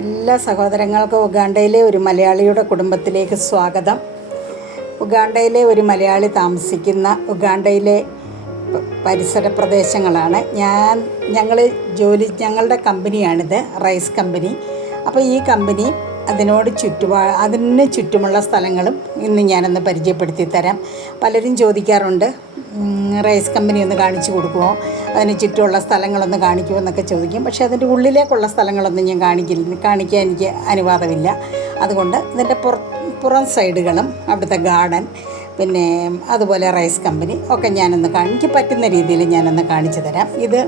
എല്ലാ സഹോദരങ്ങൾക്കും ഉഗാണ്ടയിലെ ഒരു മലയാളിയുടെ കുടുംബത്തിലേക്ക് സ്വാഗതം. ഉഗാണ്ടയിലെ ഒരു മലയാളി താമസിക്കുന്ന ഉഗാണ്ടയിലെ പരിസര പ്രദേശങ്ങളാണ് ഞങ്ങളുടെ കമ്പനിയാണിത്, റൈസ് കമ്പനി. അപ്പോൾ ഈ കമ്പനി അതിന് ചുറ്റുമുള്ള സ്ഥലങ്ങളും ഇന്ന് ഞാനൊന്ന് പരിചയപ്പെടുത്തി തരാം. പലരും ചോദിക്കാറുണ്ട്, റൈസ് കമ്പനി ഒന്ന് കാണിച്ചു കൊടുക്കുമോ, അതിന് ചുറ്റുമുള്ള സ്ഥലങ്ങളൊന്ന് കാണിക്കുമോ എന്നൊക്കെ ചോദിക്കും. പക്ഷേ അതിൻ്റെ ഉള്ളിലേക്കുള്ള സ്ഥലങ്ങളൊന്നും ഞാൻ കാണിക്കാൻ എനിക്ക് അനുവാദമില്ല. അതുകൊണ്ട് ഇതിൻ്റെ പുറം സൈഡുകളും അവിടുത്തെ ഗാർഡൻ, പിന്നെ അതുപോലെ റൈസ് കമ്പനി ഒക്കെ എനിക്ക് പറ്റുന്ന രീതിയിൽ ഞാനൊന്ന് കാണിച്ചു തരാം. ഇത്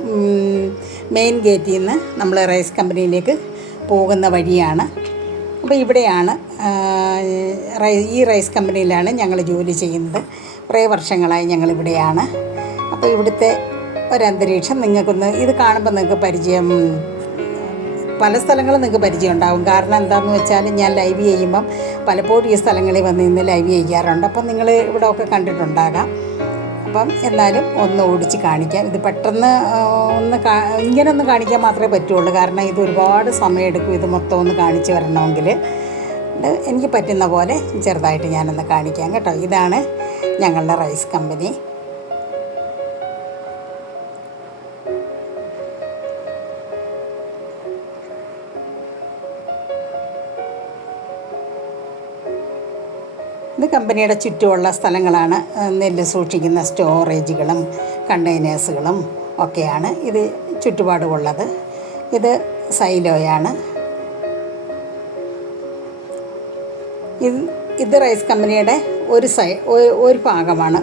മെയിൻ ഗേറ്റിൽ നിന്ന് നമ്മൾ റൈസ് കമ്പനിയിലേക്ക് പോകുന്ന വഴിയാണ്. അപ്പോൾ ഇവിടെയാണ് ഈ റൈസ് കമ്പനിയിലാണ് ഞങ്ങൾ ജോലി ചെയ്യുന്നത്. കുറേ വർഷങ്ങളായി ഞങ്ങളിവിടെയാണ്. അപ്പോൾ ഇവിടുത്തെ ഒരന്തരീക്ഷം ഇത് കാണുമ്പോൾ നിങ്ങൾക്ക് പല സ്ഥലങ്ങളും നിങ്ങൾക്ക് പരിചയം ഉണ്ടാകും. കാരണം എന്താണെന്ന് വെച്ചാൽ ഞാൻ ലൈവ് ചെയ്യുമ്പം പലപ്പോഴും ഈ സ്ഥലങ്ങളിൽ വന്ന് ഇന്ന് ലൈവ് ചെയ്യാറുണ്ട്. അപ്പം നിങ്ങൾ ഇവിടെ ഒക്കെ കണ്ടിട്ടുണ്ടാകാം. അപ്പം എന്നാലും ഒന്ന് ഓടിച്ച് കാണിക്കാം. ഇത് പെട്ടെന്ന് ഇങ്ങനെ കാണിക്കാൻ മാത്രമേ പറ്റുള്ളൂ. കാരണം ഇത് ഒരുപാട് സമയമെടുക്കും ഇത് മൊത്തം ഒന്ന് കാണിച്ച് വരണമെങ്കിൽ. എനിക്ക് പറ്റുന്ന പോലെ ചെറുതായിട്ട് ഞാനൊന്ന് കാണിക്കാം കേട്ടോ. ഇതാണ് ഞങ്ങളുടെ റൈസ് കമ്പനി. ഇത് കമ്പനിയുടെ ചുറ്റുമുള്ള സ്ഥലങ്ങളാണ്. നെല്ല് സൂക്ഷിക്കുന്ന സ്റ്റോറേജുകളും കണ്ടെയ്നേഴ്സുകളും ഒക്കെയാണ് ഇത് ചുറ്റുപാടുമുള്ളത്. ഇത് സൈലോയാണ്. ഇത് റൈസ് കമ്പനിയുടെ ഒരു ഭാഗമാണ്.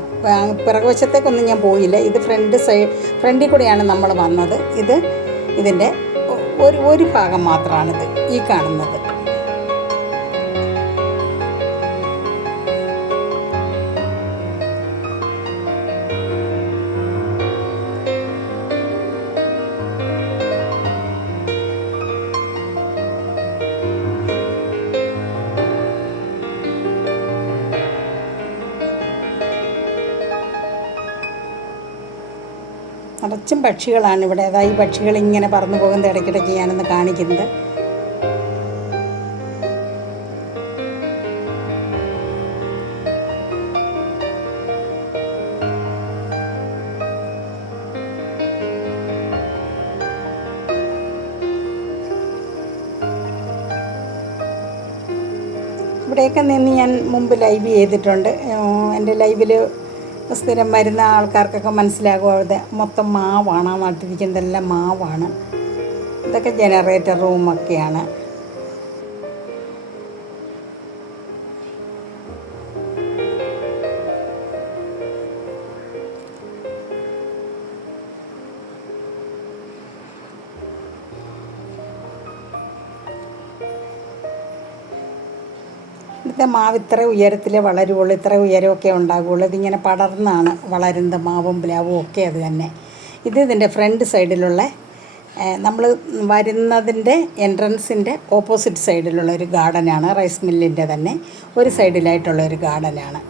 പിറകുവശത്തേക്കൊന്നും ഞാൻ പോയില്ല. ഇത് ഫ്രണ്ടിൽ കൂടെയാണ് നമ്മൾ വന്നത്. ഇതിൻ്റെ ഒരു ഭാഗം മാത്രമാണിത് ഈ കാണുന്നത്. നിറച്ചും പക്ഷികളാണ് ഇവിടെ. അതായത് ഈ പക്ഷികൾ ഇങ്ങനെ പറന്നു പോകുന്നത് ഇടയ്ക്കിടയ്ക്ക് ഞാനൊന്ന് കാണിക്കുന്നത്. ഇവിടെയൊക്കെ നിന്ന് ഞാൻ മുമ്പ് ലൈവ് ചെയ്തിട്ടുണ്ട്. എൻ്റെ ലൈവിൽ സ്ഥിരം വരുന്ന ആൾക്കാർക്കൊക്കെ മനസ്സിലാകും. അവിടെ മൊത്തം മാവാണ്, നട്ടിരിക്കുന്നതെല്ലാം മാവാണ്. ഇതൊക്കെ ജനറേറ്റർ റൂമൊക്കെയാണ്. ഇവിടുത്തെ മാവ് ഇത്ര ഉയരത്തിലേ വളരുള്ളൂ, ഇത്ര ഉയരമൊക്കെ ഉണ്ടാകുള്ളൂ. ഇതിങ്ങനെ പടർന്നാണ് വളരുന്നത്. മാവും പ്ലാവും ഒക്കെ അത് തന്നെ. ഇതിൻ്റെ ഫ്രണ്ട് സൈഡിലുള്ള നമ്മൾ വരുന്നതിൻ്റെ എൻട്രൻസിൻ്റെ ഓപ്പോസിറ്റ് സൈഡിലുള്ള ഒരു ഗാർഡനാണ്. റൈസ് മില്ലിൻ്റെ തന്നെ ഒരു സൈഡിലായിട്ടുള്ള ഒരു ഗാർഡനാണ്.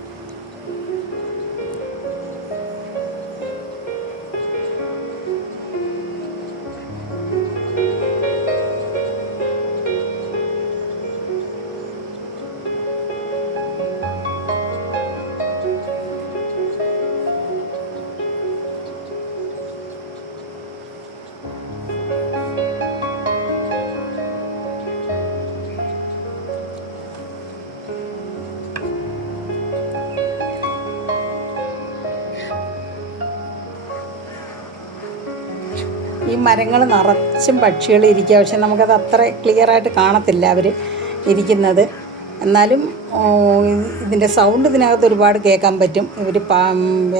ഈ മരങ്ങൾ നിറച്ചും പക്ഷികൾ ഇരിക്കുക. പക്ഷെ നമുക്കത് അത്ര ക്ലിയറായിട്ട് കാണത്തില്ല അവർ ഇരിക്കുന്നത്. എന്നാലും ഇതിൻ്റെ സൗണ്ട് ഇതിനകത്ത് ഒരുപാട് കേൾക്കാൻ പറ്റും.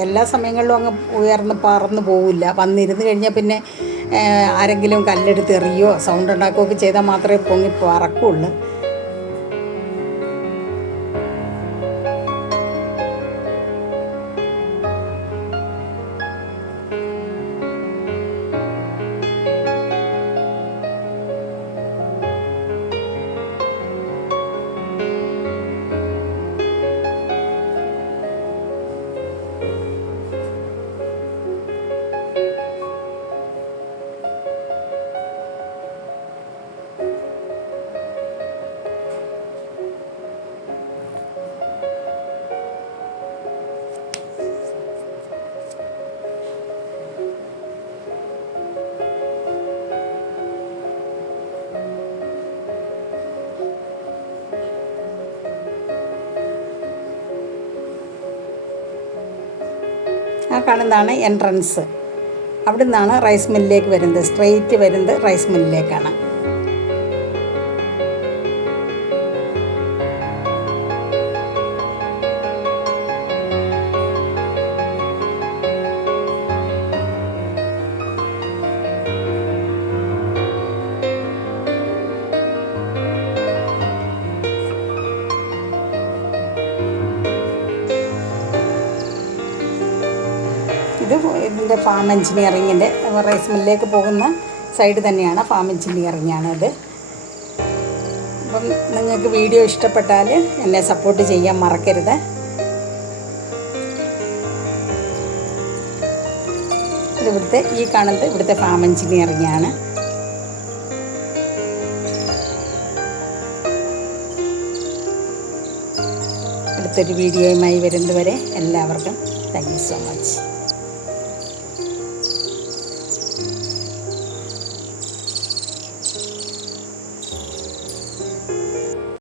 എല്ലാ സമയങ്ങളിലും അങ്ങ് ഉയർന്ന് പറന്ന് പോവില്ല. വന്നിരുന്ന് കഴിഞ്ഞാൽ പിന്നെ ആരെങ്കിലും കല്ലെടുത്ത് എറിയോ സൗണ്ട് ഉണ്ടാക്കുകയൊക്കെ ചെയ്താൽ മാത്രമേ പൊങ്ങി പറക്കുള്ളൂ. ആ കാണുന്നതാണ് എൻട്രൻസ്. അവിടെ നിന്നാണ് റൈസ് മില്ലിലേക്ക് വരുന്നത്. സ്ട്രെയിറ്റ് വരുന്നത് റൈസ് മില്ലിലേക്കാണ്. ഇതിൻ്റെ ഫാം എഞ്ചിനീയറിങ്ങിൻ്റെ റൈസ് മില്ലിലേക്ക് പോകുന്ന സൈഡ് തന്നെയാണ്. ഫാം എഞ്ചിനീയറിങ്ങാണ് ഇത്. അപ്പം നിങ്ങൾക്ക് വീഡിയോ ഇഷ്ടപ്പെട്ടാൽ എന്നെ സപ്പോർട്ട് ചെയ്യാൻ മറക്കരുത്. ഇതിവിടുത്തെ ഈ കാണുന്നത് ഇവിടുത്തെ ഫാം എഞ്ചിനീയറിങ്ങാണ്. അടുത്തൊരു വീഡിയോയുമായി വരുന്നതുവരെ എല്ലാവർക്കും താങ്ക് യു സോ മച്ച്.